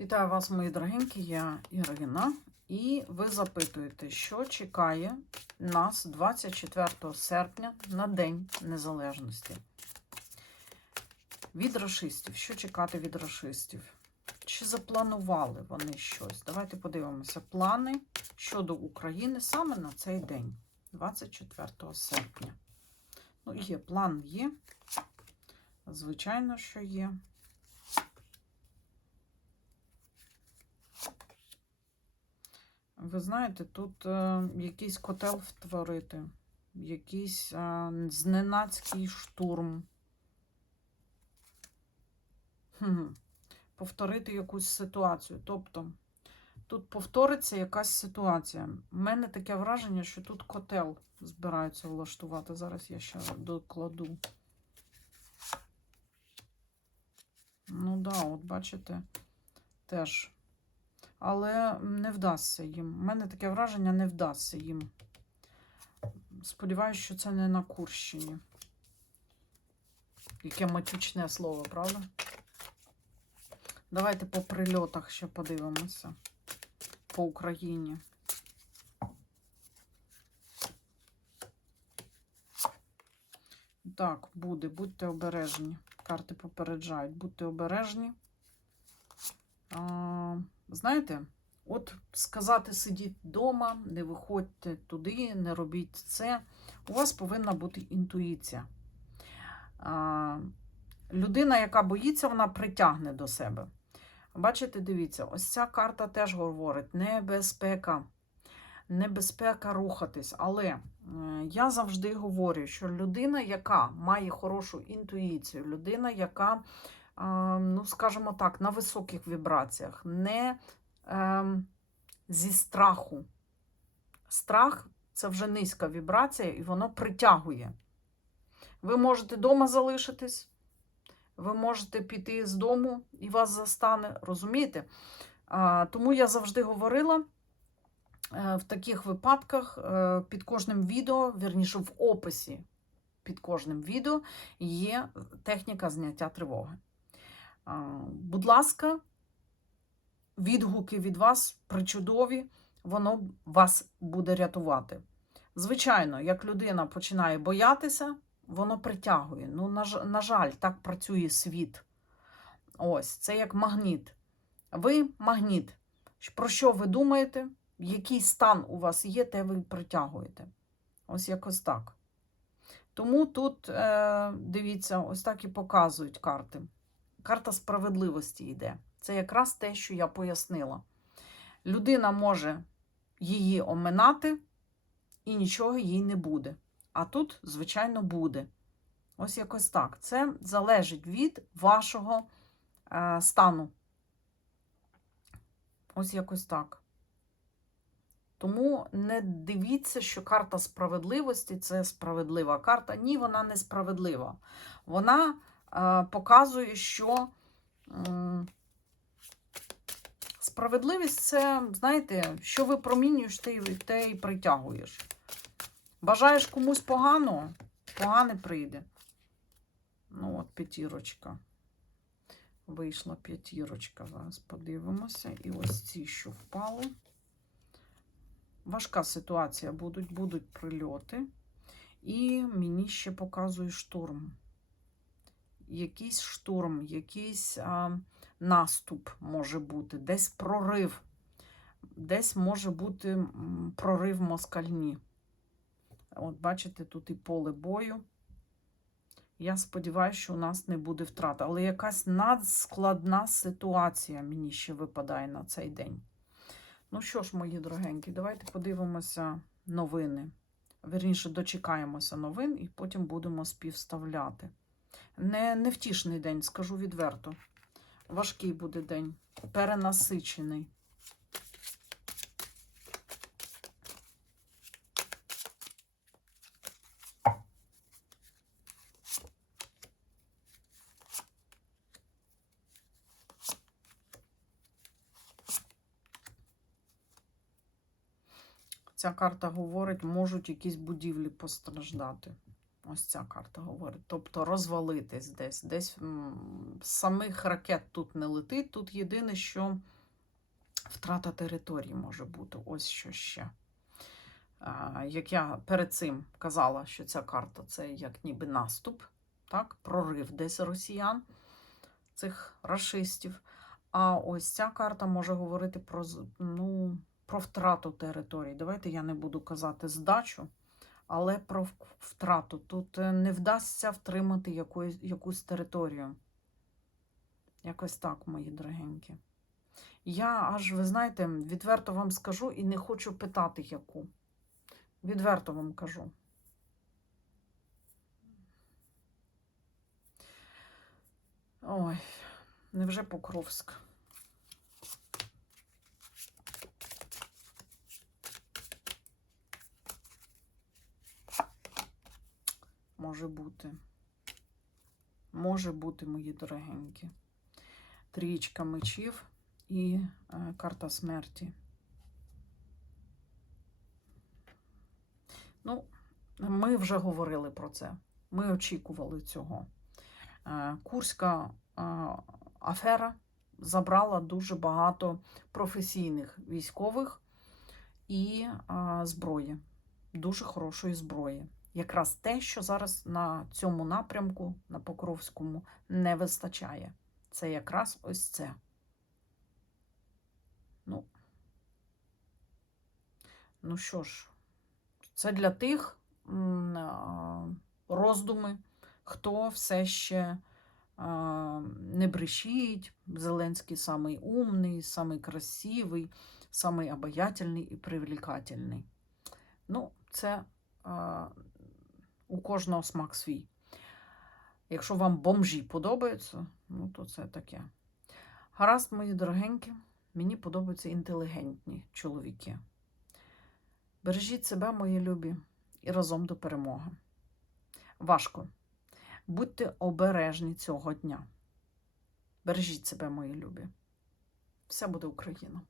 Вітаю вас, мої дорогенькі, я Ірина. І ви запитуєте, що чекає нас 24 серпня на День Незалежності. Від расистів. Що чекати від расистів? Чи запланували вони щось? Давайте подивимося. Плани щодо України саме на цей день, 24 серпня. Ну, є, план є. Звичайно, що є. Ви знаєте, тут е, якийсь котел втворити, якийсь е, зненацький штурм. Хм. Повторити якусь ситуацію. Тобто, тут повториться якась ситуація. У мене таке враження, що тут котел збираються влаштувати. Зараз я ще докладу. Ну да, от бачите, теж але не вдасться їм. У мене таке враження не вдасться їм. Сподіваюсь, що це не на Курщині. Яке матючне слово, правда? Давайте по прильотах ще подивимося. По Україні. Так, буде, будьте обережні. Карти попереджають, будьте обережні. А, Знаєте, от сказати сидіть вдома, не виходьте туди, не робіть це. У вас повинна бути інтуїція. А, людина, яка боїться, вона притягне до себе. Бачите, дивіться, ось ця карта теж говорить: небезпека. Небезпека рухатись. Але е, я завжди говорю, що людина, яка має хорошу інтуїцію, людина, яка ну, скажімо так, на високих вібраціях, не ем, зі страху. Страх це вже низька вібрація, і воно притягує. Ви можете вдома залишитись, ви можете піти з дому і вас застане, розумієте? Тому я завжди говорила. е, В таких випадках е, під кожним відео, вірніше в описі під кожним відео є техніка зняття тривоги. Будь ласка, відгуки від вас причудові, воно вас буде рятувати. Звичайно, як людина починає боятися, воно притягує. Ну, на, жаль, так працює світ. Ось, це як магніт. Ви магніт. Про що ви думаєте? Який стан у вас є, те ви притягуєте. Ось якось так. Тому тут, е, дивіться, ось так і показують карти. Карта справедливості йде. Це якраз те, що я пояснила. Людина може її оминати, і нічого їй не буде. А тут, звичайно, буде. Ось якось так. Це залежить від вашого е, стану. Ось якось так. Тому не дивіться, що карта справедливості це справедлива карта. Ні, вона не справедлива. Вона показує, що справедливість це, знаєте, що ви промінюєш, те, те і притягуєш. Бажаєш комусь погано, погане прийде. Ну, от п'ятірочка. Вийшла п'ятірочка. Зараз подивимося. І ось ці, що впали. Важка ситуація, будуть, будуть прильоти. І мені ще показує шторм якийсь штурм, якийсь а, наступ може бути, десь прорив, десь може бути прорив москальні. От, бачите, тут і поле бою. Я сподіваюся, що у нас не буде втрат. Але якась надскладна ситуація мені ще випадає на цей день. Ну що ж, мої дорогенькі, давайте подивимося новини. Верніше, дочекаємося новин і потім будемо співставляти. Не невтішний день, скажу відверто. Важкий буде день, перенасичений. Ця карта говорить, можуть якісь будівлі постраждати. Ось ця карта говорить. Тобто розвалитись десь. Десь самих ракет тут не летить. Тут єдине, що втрата території може бути. Ось що ще. Як я перед цим казала, що ця карта це як ніби наступ, так? прорив десь росіян, цих рашистів. А ось ця карта може говорити про, ну, про втрату території. Давайте я не буду казати здачу, але про втрату. Тут е, не вдасться втримати якоїсь, якусь територію. Якось так, мої дорогенькі. Я аж, ви знаєте, відверто вам скажу і не хочу питати, яку. Відверто вам кажу. Ой, невже Покровськ? Може бути. Може бути, мої дорогенькі. Трієчка мечів і е, карта смерті. Ну, ми вже говорили про це. Ми очікували цього. Е, Курська е, афера забрала дуже багато професійних військових і зброї, дуже хорошої зброї. Якраз те, що зараз на цьому напрямку, на Покровському, не вистачає. Це якраз ось це. Ну, ну що ж, це для тих роздуми, хто все ще не брешіть. Зеленський самий умний, самий красивий, самий обаятельний і привлекательний. Ну, це у кожного смак свій. Якщо вам бомжі подобаються, ну то це таке. Гаразд, мої дорогенькі, мені подобаються інтелігентні чоловіки. Бережіть себе, мої любі, і разом до перемоги. Важко. Будьте обережні цього дня. Бережіть себе, мої любі. Все буде Україна!